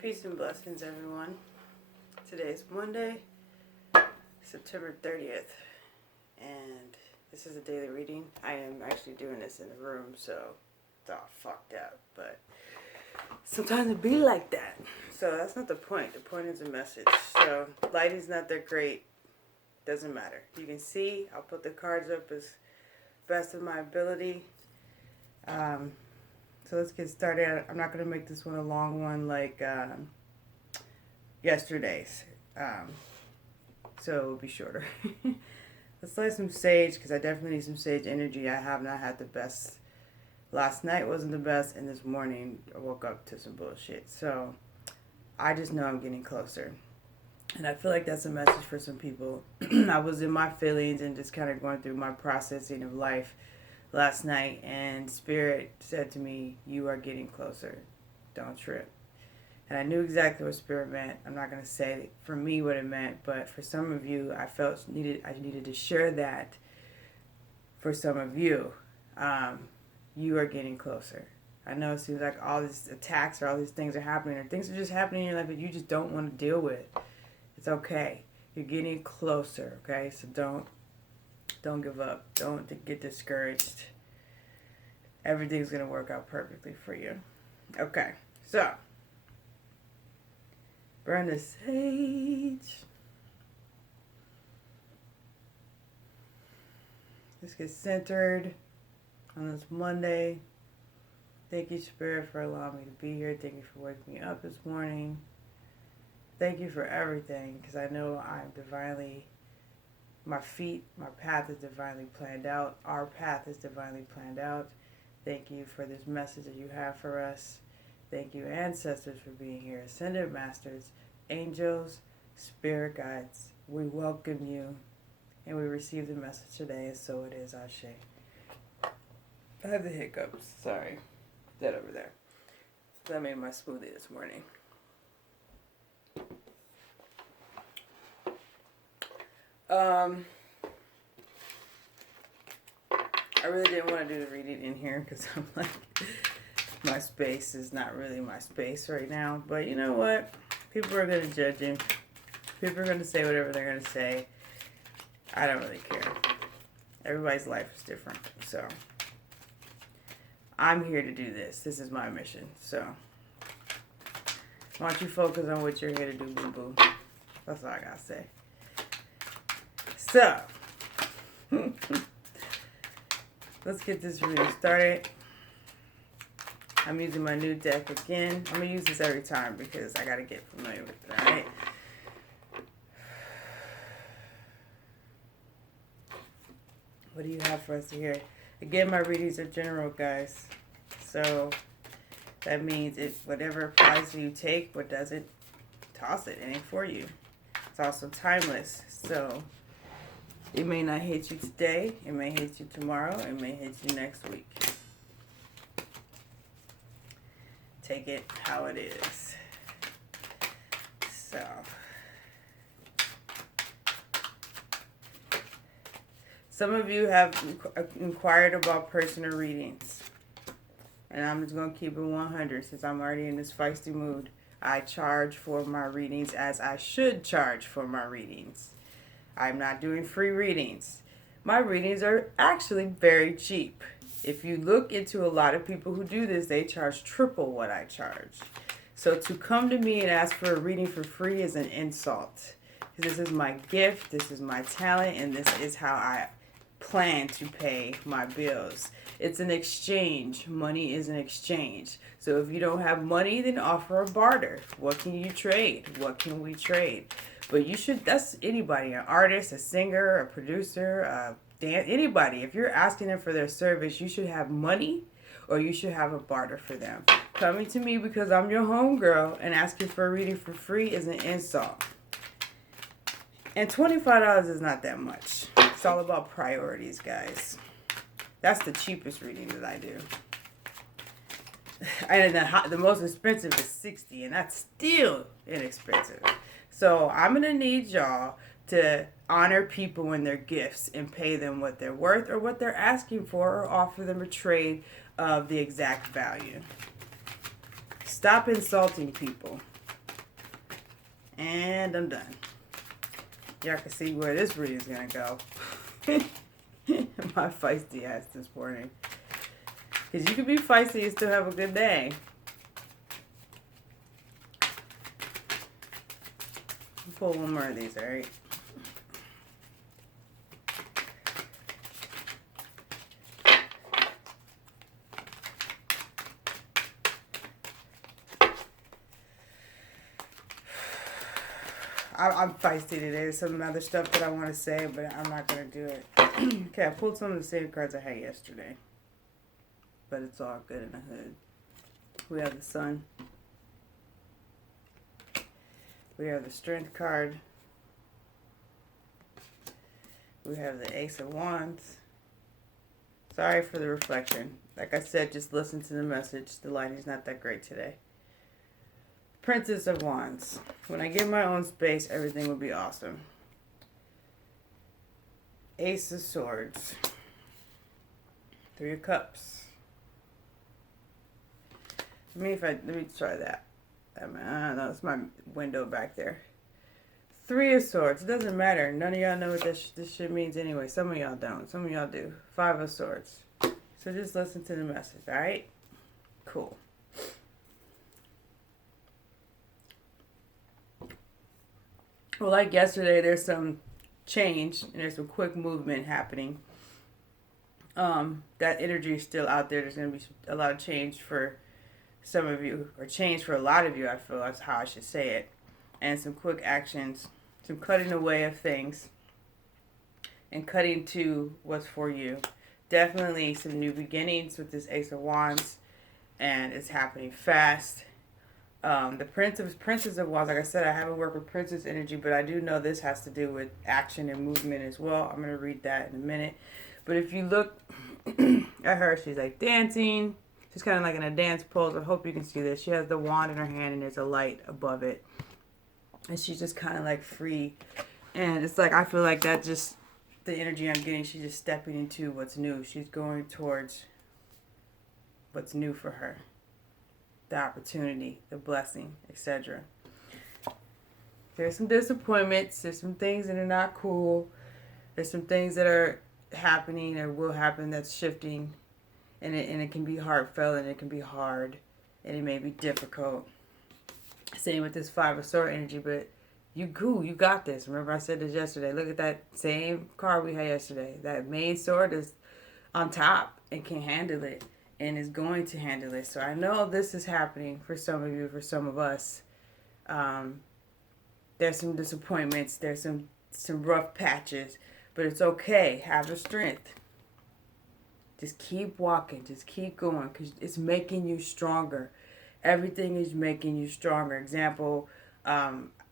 Peace and blessings, everyone. Today is Monday, September 30th, and this is a daily reading. I am actually doing this in the room, so it's all fucked up, but sometimes it be like that. So that's not the point. The point is the message. So lighting's not that great. Doesn't matter. You can see, I'll put the cards up as best of my ability. So let's get started. I'm not going to make this one a long one like yesterday's. So it will be shorter. Let's light some sage because I definitely need some sage energy. I have not had the best. Last night wasn't the best, and this morning I woke up to some bullshit. So I just know I'm getting closer. And I feel like that's a message for some people. I was in my feelings and just kind of going through my processing of life last night, and Spirit said to me, you are getting closer. Don't trip. And I knew exactly what Spirit meant. I'm not going to say for me what it meant, but for some of you, I needed to share that for some of you. You are getting closer. I know it seems like all these attacks or all these things are happening, or things are just happening in your life that you just don't want to deal with. It's okay. You're getting closer, okay? So don't give up. Don't get discouraged. Everything's going to work out perfectly for you. Okay, so burn the sage. Let's get centered on this Monday. Thank you, Spirit, for allowing me to be here. Thank you for waking me up this morning. Thank you for everything, because I know I'm divinely, my path is divinely planned out. Our path is divinely planned out. Thank you for this message that you have for us. Thank you, ancestors, for being here. Ascended masters, angels, spirit guides, we welcome you, and we receive the message today, and so it is, Ashe. I have the hiccups, sorry. That over there. So I made my smoothie this morning. I really didn't want to do the reading in here because I'm like, my space is not really my space right now. But you know what? People are going to judge him. People are going to say whatever they're going to say. I don't really care. Everybody's life is different. So I'm here to do this. This is my mission. So why don't you focus on what you're here to do, boo-boo. That's all I got to say. So, let's get this reading started. I'm using my new deck again. I'm going to use this every time because I got to get familiar with it, alright? What do you have for us here? Again, my readings are general, guys. So, that means if whatever applies to you, take. What doesn't, toss it. It ain't for you. It's also timeless. So, it may not hit you today. It may hit you tomorrow. It may hit you next week. Take it how it is. So, some of you have inquired about personal readings. And I'm just going to keep it 100 since I'm already in this feisty mood. I charge for my readings as I should charge for my readings. I'm not doing free readings. My readings are actually very cheap. If you look into a lot of people who do this, they charge triple what I charge. So to come to me and ask for a reading for free is an insult. Because this is my gift, this is my talent, and this is how I plan to pay my bills. It's an exchange. Money is an exchange. So if you don't have money, then offer a barter. What can you trade? What can we trade? But you should, that's anybody, an artist, a singer, a producer, anybody. If you're asking them for their service, you should have money or you should have a barter for them. Coming to me because I'm your homegirl and asking for a reading for free is an insult. And $25 is not that much. It's all about priorities, guys. That's the cheapest reading that I do. And the most expensive is $60, and that's still inexpensive. So I'm going to need y'all to honor people in their gifts and pay them what they're worth or what they're asking for, or offer them a trade of the exact value. Stop insulting people. And I'm done. Y'all can see where this reading's gonna go. My feisty ass this morning. Because you can be feisty and still have a good day. I'll pull one more of these, alright? I'm feisty today. There's some other stuff that I want to say, but I'm not going to do it. Okay, I pulled some of the same cards I had yesterday. But it's all good in the hood. We have the Sun. We have the Strength card. We have the Ace of Wands. Sorry for the reflection. Like I said, just listen to the message. The lighting's not that great today. Princess of Wands. When I get my own space, everything will be awesome. Ace of Swords. Three of Cups. Let me try that. No, that's my window back there. Three of Swords. It doesn't matter. None of y'all know what this shit means anyway. Some of y'all don't. Some of y'all do. Five of Swords. So just listen to the message, alright? Cool. Well, like yesterday, there's some change and there's some quick movement happening. That energy is still out there. There's going to be a lot of change for some of you, or change for a lot of you, I feel that's how I should say it. And some quick actions, some cutting away of things, and cutting to what's for you. Definitely some new beginnings with this Ace of Wands, and it's happening fast. The Princess of Wands, like I said, I haven't worked with Princess energy, but I do know this has to do with action and movement as well. I'm going to read that in a minute. But if you look at her, she's like dancing. She's kind of like in a dance pose. I hope you can see this. She has the wand in her hand and there's a light above it. And she's just kind of like free. And it's like, I feel like that just, the energy I'm getting, she's just stepping into what's new. She's going towards what's new for her. The opportunity, the blessing, etc. There's some disappointments. There's some things that are not cool. There's some things that are happening or will happen that's shifting. And it can be heartfelt and it can be hard. And it may be difficult. Same with this Five of Swords energy, but you got this. Remember I said this yesterday. Look at that same card we had yesterday. That main sword is on top and can handle it. And is going to handle it. So I know this is happening for some of you, for some of us. There's some disappointments. There's some rough patches. But it's okay. Have the strength. Just keep walking. Just keep going. Because it's making you stronger. Everything is making you stronger. Example,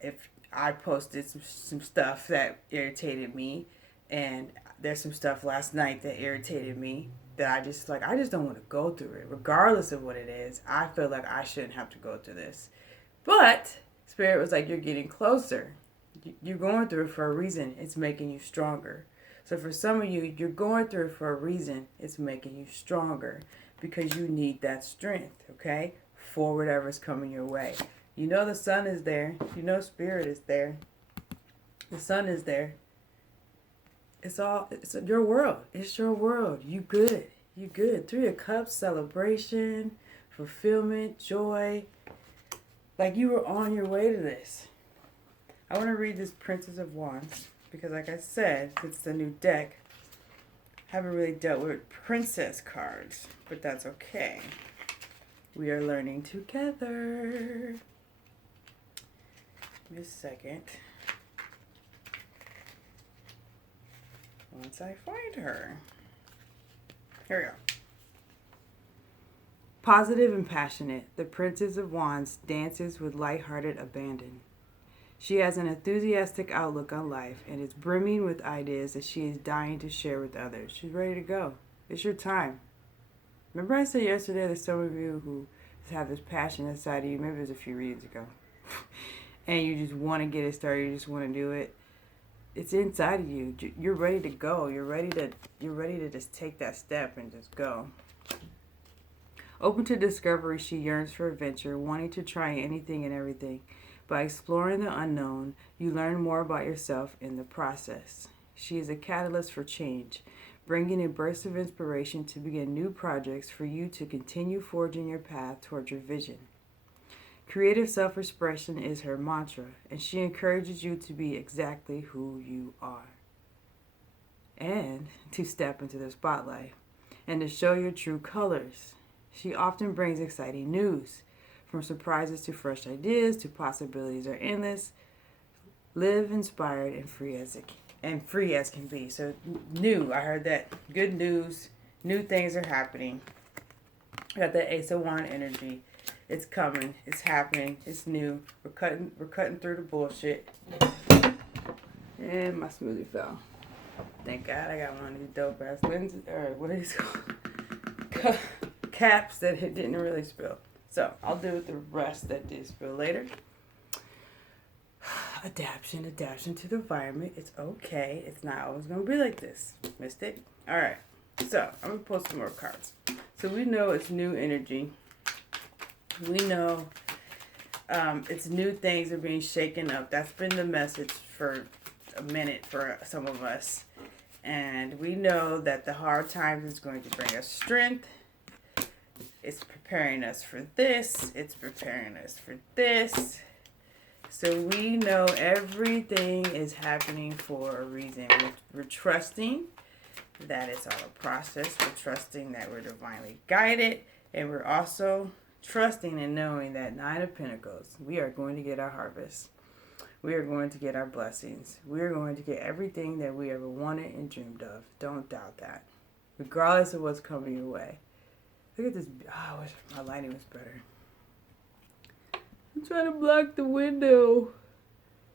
if I posted some stuff that irritated me. And there's some stuff last night that irritated me. That I just don't want to go through it. Regardless of what it is, I feel like I shouldn't have to go through this. But Spirit was like, you're getting closer. You're going through it for a reason. It's making you stronger. So for some of you, you're going through it for a reason. It's making you stronger. Because you need that strength, okay? For whatever's coming your way. You know the Sun is there. You know Spirit is there. The Sun is there. It's your world. It's your world. You good. You good. Three of Cups, celebration, fulfillment, joy. Like you were on your way to this. I want to read this Princess of Wands because like I said, it's the new deck. I haven't really dealt with princess cards, but that's okay. We are learning together. Give me a second. Once I find her. Here we go. Positive and passionate, the Princess of Wands dances with lighthearted abandon. She has an enthusiastic outlook on life and is brimming with ideas that she is dying to share with others. She's ready to go. It's your time. Remember I said yesterday that some of you who have this passion inside of you, maybe it was a few readings ago, and you just want to get it started, you just want to do it. It's inside of you. You're ready to go. You're ready to just take that step and just go. Open to discovery, she yearns for adventure, wanting to try anything and everything. By exploring the unknown, you learn more about yourself in the process. She is a catalyst for change, bringing a burst of inspiration to begin new projects for you to continue forging your path towards your vision. Creative self-expression is her mantra, and she encourages you to be exactly who you are and to step into the spotlight and to show your true colors. She often brings exciting news, from surprises to fresh ideas to possibilities are endless. Live inspired and free as can be. So new, I heard that. Good news. New things are happening. I got that Ace of Wand energy. It's coming. It's happening. It's new. We're cutting through the bullshit. And my smoothie fell. Thank God I got one of these dope ass lenses, or what are these called? Caps that it didn't really spill. So I'll do with the rest that did spill later. Adaption to the environment. It's okay. It's not always going to be like this. Mystic. All right. So I'm going to pull some more cards. So we know it's new energy. We know it's new things are being shaken up. That's been the message for a minute for some of us. And we know that the hard times is going to bring us strength. It's preparing us for this. It's preparing us for this. So we know everything is happening for a reason. We're trusting that it's all a process. We're trusting that we're divinely guided. And we're also trusting and knowing that Nine of Pentacles, we are going to get our harvest. We are going to get our blessings. We are going to get everything that we ever wanted and dreamed of. Don't doubt that. Regardless of what's coming your way. Look at this. Oh, I wish my lighting was better. I'm trying to block the window.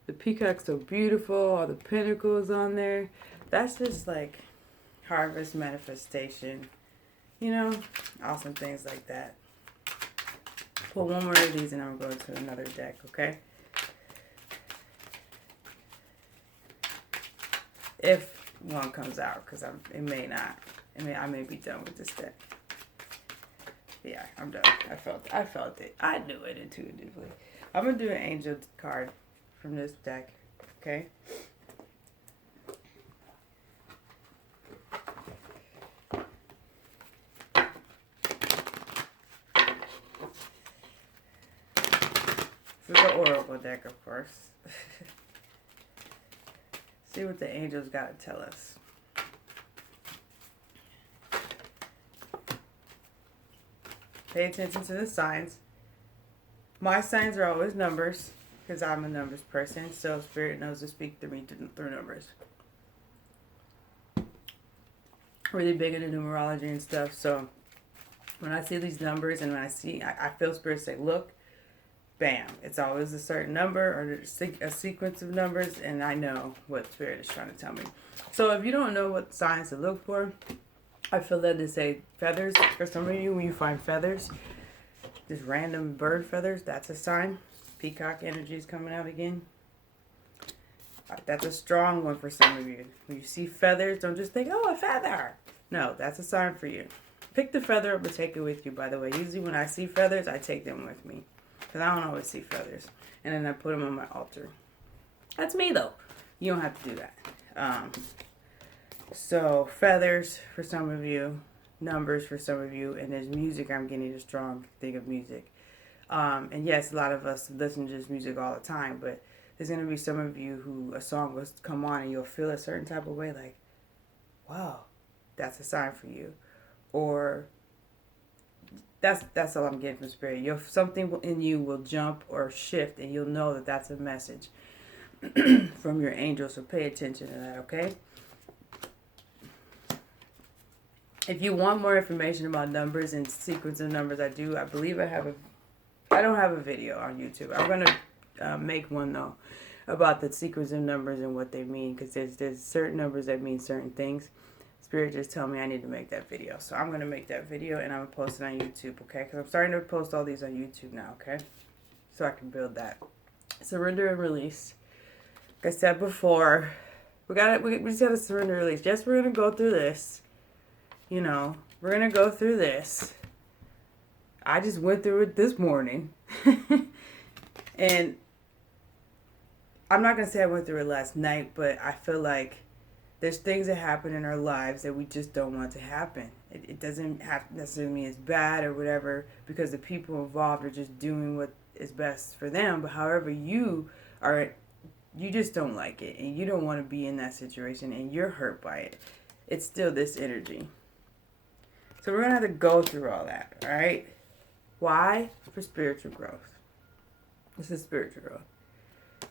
The peacock's so beautiful. All the pentacles on there. That's just like harvest manifestation. You know, awesome things like that. Pull one more of these and I'm going to go to another deck, okay? If one comes out, because it may not. I may be done with this deck. Yeah, I'm done. I felt it. I knew it intuitively. I'm going to do an angel card from this deck. Okay? This is an oracle deck, of course. See what the angels got to tell us. Pay attention to the signs. My signs are always numbers because I'm a numbers person. So Spirit knows to speak to me through numbers. Really big into numerology and stuff. So when I see these numbers and when I feel Spirit say, look, bam. It's always a certain number or a sequence of numbers. And I know what Spirit is trying to tell me. So if you don't know what signs to look for, I feel led to say feathers. For some of you, when you find feathers, just random bird feathers, that's a sign. Peacock energy is coming out again. That's a strong one for some of you. When you see feathers, don't just think, oh, a feather. No, that's a sign for you. Pick the feather up and take it with you, by the way. Usually when I see feathers, I take them with me. Because I don't always see feathers. And then I put them on my altar. That's me, though. You don't have to do that. So feathers for some of you, numbers for some of you, and there's music. I'm getting a strong thing of music. And yes, a lot of us listen to this music all the time, but there's going to be some of you who a song will come on and you'll feel a certain type of way like, wow, that's a sign for you. Or that's all I'm getting from Spirit. Something in you will jump or shift and you'll know that that's a message from your angel. So pay attention to that, okay? If you want more information about numbers and sequence of numbers, I believe I don't have a video on YouTube. I'm going to make one, though, about the sequence of numbers and what they mean. Because there's certain numbers that mean certain things. Spirit just tell me I need to make that video. So I'm going to make that video and I'm going to post it on YouTube, okay? Because I'm starting to post all these on YouTube now, okay? So I can build that. Surrender and release. Like I said before, we just got to surrender and release. Yes, we're going to go through this. You know, we're going to go through this. I just went through it this morning. And I'm not going to say I went through it last night, but I feel like there's things that happen in our lives that we just don't want to happen. It doesn't have to necessarily mean it's bad or whatever, because the people involved are just doing what is best for them. But however you just don't like it, and you don't want to be in that situation, and you're hurt by it. It's still this energy. So we're going to have to go through all that, all right? Why? For spiritual growth. This is spiritual growth.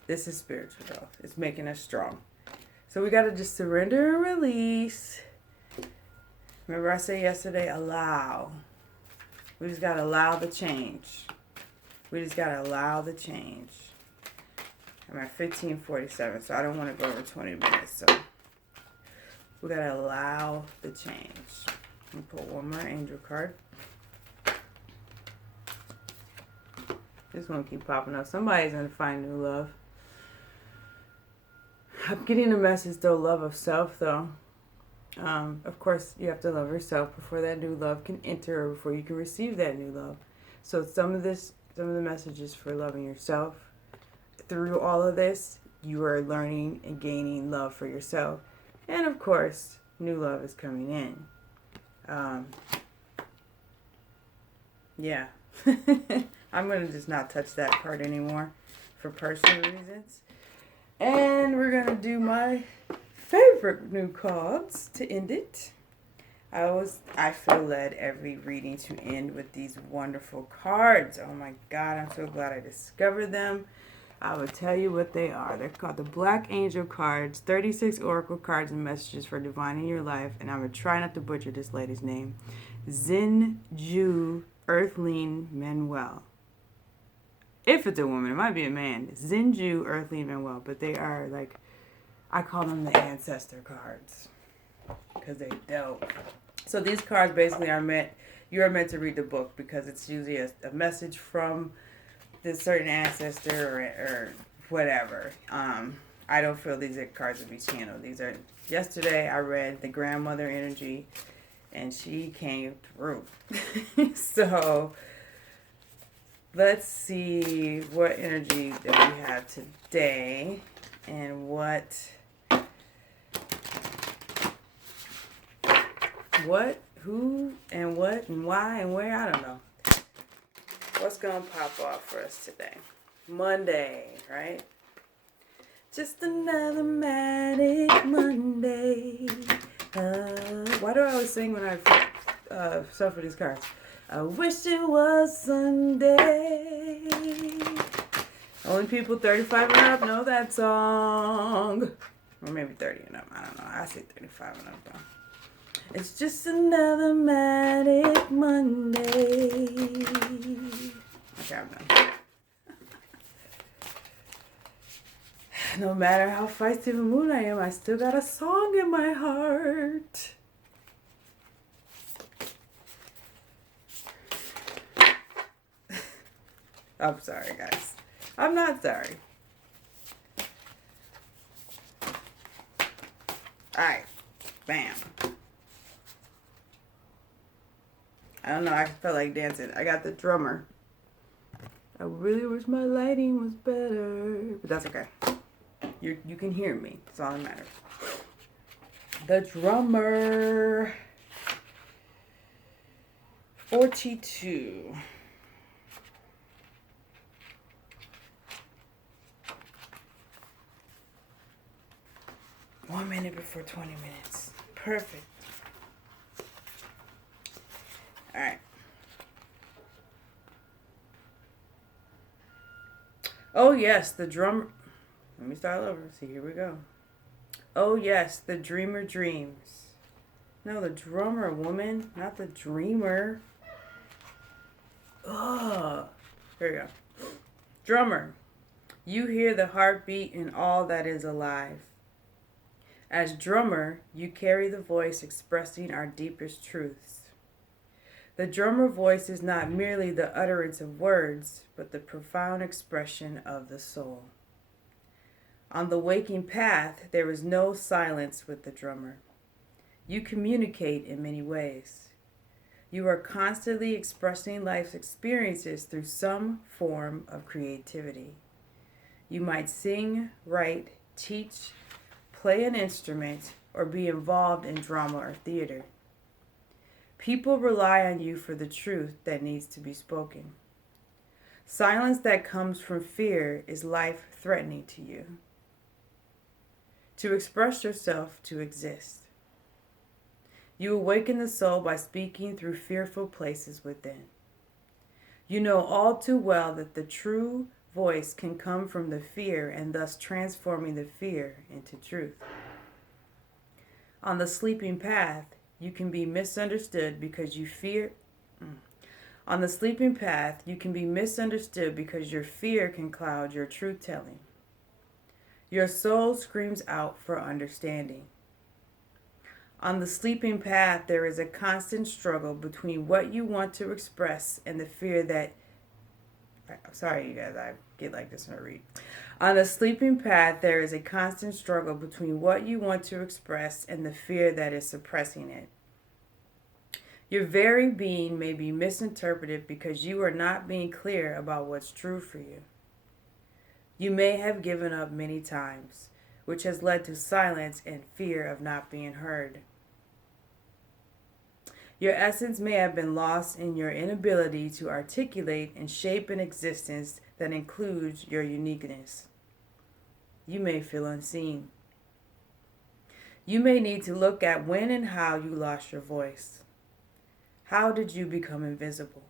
This is spiritual growth. It's making us strong. So we got to just surrender and release. Remember I said yesterday, allow. We just got to allow the change. We just got to allow the change. I'm at 15:47, so I don't want to go over 20 minutes. So we got to allow the change. Let me pull one more angel card. This one keep popping up. Somebody's going to find new love. I'm getting a message though, love of self though. Of course, you have to love yourself before that new love can enter, or before you can receive that new love. So some of the messages for loving yourself. Through all of this, you are learning and gaining love for yourself. And of course, new love is coming in. Yeah. I'm going to just not touch that card anymore for personal reasons. And we're going to do my favorite new cards to end it. I feel led every reading to end with these wonderful cards. Oh my God, I'm so glad I discovered them. I will tell you what they are. They're called the Black Angel cards, 36 Oracle cards and messages for divine in your life. And I'm going to try not to butcher this lady's name. Zinju Earthling Manuel. If it's a woman, it might be a man. Zinju Earthling Manuel. But they are like, I call them the ancestor cards, because they dope. So these cards basically you are meant to read the book, because it's usually a message from this certain ancestor or whatever. I don't feel these cards would be channeled. Yesterday I read the grandmother energy, and she came through. So let's see what energy that we have today, and who, and what, and why, and where, I don't know. What's going to pop off for us today? Monday, right? Just another manic Monday. Why do I always sing when I suffer these cards? I wish it was Sunday. Only people 35 and up know that song. Or maybe 30 and up. I don't know. I say 35 and up though. It's just another manic Monday. Okay, I'm done. No matter how feisty of a mood I am, I still got a song in my heart. I'm sorry, guys. I'm not sorry. Alright. Bam. I don't know. I felt like dancing. I got the drummer. I really wish my lighting was better. But that's okay. You can hear me. That's all that matters. The drummer. 42. One minute before 20 minutes. Perfect. All right. Oh, yes, the drummer. Let me start over. See, here we go. Oh, yes, the dreamer dreams. No, the drummer, woman, not the dreamer. Oh, here we go. Drummer, you hear the heartbeat in all that is alive. As drummer, you carry the voice expressing our deepest truths. The drummer voice is not merely the utterance of words, but the profound expression of the soul. On the waking path, there is no silence with the drummer. You communicate in many ways. You are constantly expressing life's experiences through some form of creativity. You might sing, write, teach, play an instrument, or be involved in drama or theater. People rely on you for the truth that needs to be spoken. Silence that comes from fear is life-threatening to you. To express yourself, to exist. You awaken the soul by speaking through fearful places within. You know all too well that the true voice can come from the fear and thus transforming the fear into truth. On the sleeping path, you can be misunderstood because you fear. On the sleeping path, you can be misunderstood because your fear can cloud your truth telling. Your soul screams out for understanding. On the sleeping path, there is a constant struggle between what you want to express and the fear that. Sorry, you guys, I get like this when I read. On the sleeping path, there is a constant struggle between what you want to express and the fear that is suppressing it. Your very being may be misinterpreted because you are not being clear about what's true for you. You may have given up many times, which has led to silence and fear of not being heard. Your essence may have been lost in your inability to articulate and shape an existence that includes your uniqueness. You may feel unseen. You may need to look at when and how you lost your voice. How did you become invisible?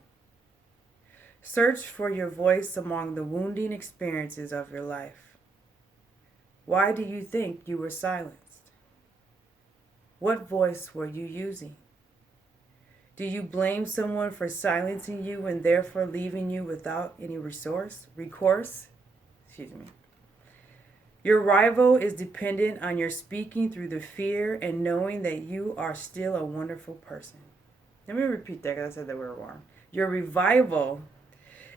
Search for your voice among the wounding experiences of your life. Why do you think you were silenced? What voice were you using? Do you blame someone for silencing you and therefore leaving you without any recourse? Your rival is dependent on your speaking through the fear and knowing that you are still a wonderful person. Let me repeat that because I said that word wrong. Your revival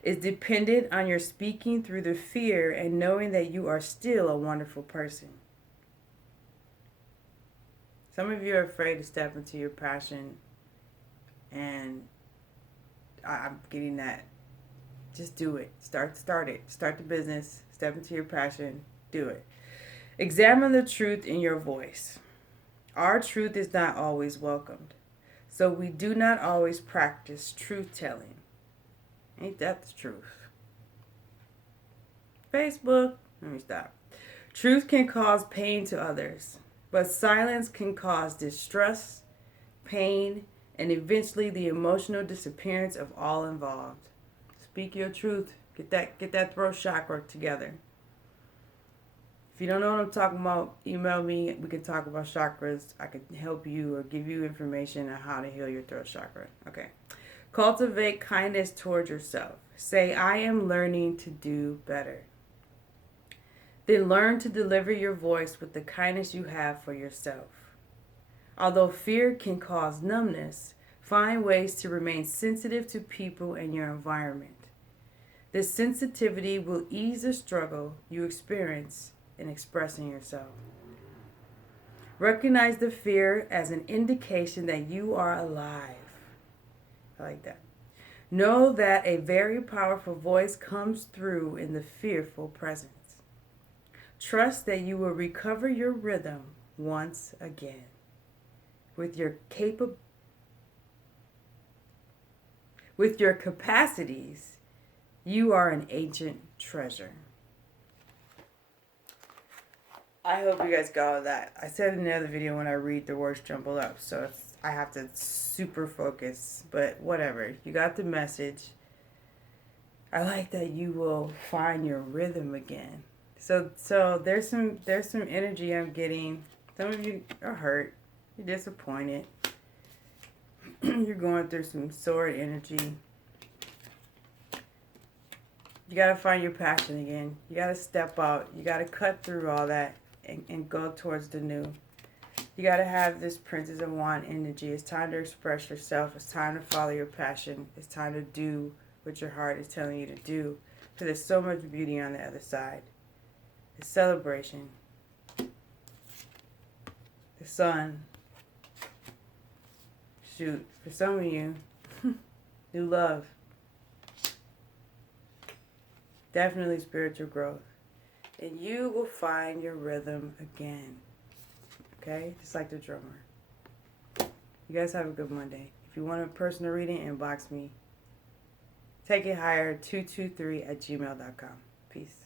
is dependent on your speaking through the fear and knowing that you are still a wonderful person. Some of you are afraid to step into your passion, and I'm getting that. Just do it. Start it. Start the business. Step into your passion. Do it. Examine the truth in your voice. Our truth is not always welcomed, so we do not always practice truth-telling. Ain't that the truth? Facebook. Let me stop. Truth can cause pain to others, but silence can cause distress, pain, and eventually the emotional disappearance of all involved. Speak your truth. Get that throat chakra together. If you don't know what I'm talking about, email me. We can talk about chakras. I can help you or give you information on how to heal your throat chakra. Okay. Cultivate kindness towards yourself. Say, I am learning to do better. Then learn to deliver your voice with the kindness you have for yourself. Although fear can cause numbness, find ways to remain sensitive to people and your environment. This sensitivity will ease the struggle you experience in expressing yourself. Recognize the fear as an indication that you are alive. I like that. Know that a very powerful voice comes through in the fearful presence. Trust that you will recover your rhythm once again. With your capacities, you are an ancient treasure. I hope you guys got all that. I said in another video when I read the words jumbled up, so I have to super focus, but whatever. You got the message. I like that you will find your rhythm again. So there's some energy I'm getting. Some of you are hurt. You're disappointed. You're going through some sword energy. You got to find your passion again. You got to step out. You got to cut through all that and go towards the new. You got to have this Princess of Wand energy. It's time to express yourself. It's time to follow your passion. It's time to do what your heart is telling you to do. Because there's so much beauty on the other side. The celebration. The sun. Shoot, for some of you, new love. Definitely spiritual growth. and you will find your rhythm again. Okay? Just like the drummer. You guys have a good Monday. If you want a personal reading, inbox me. Take it higher 223 at gmail.com. Peace.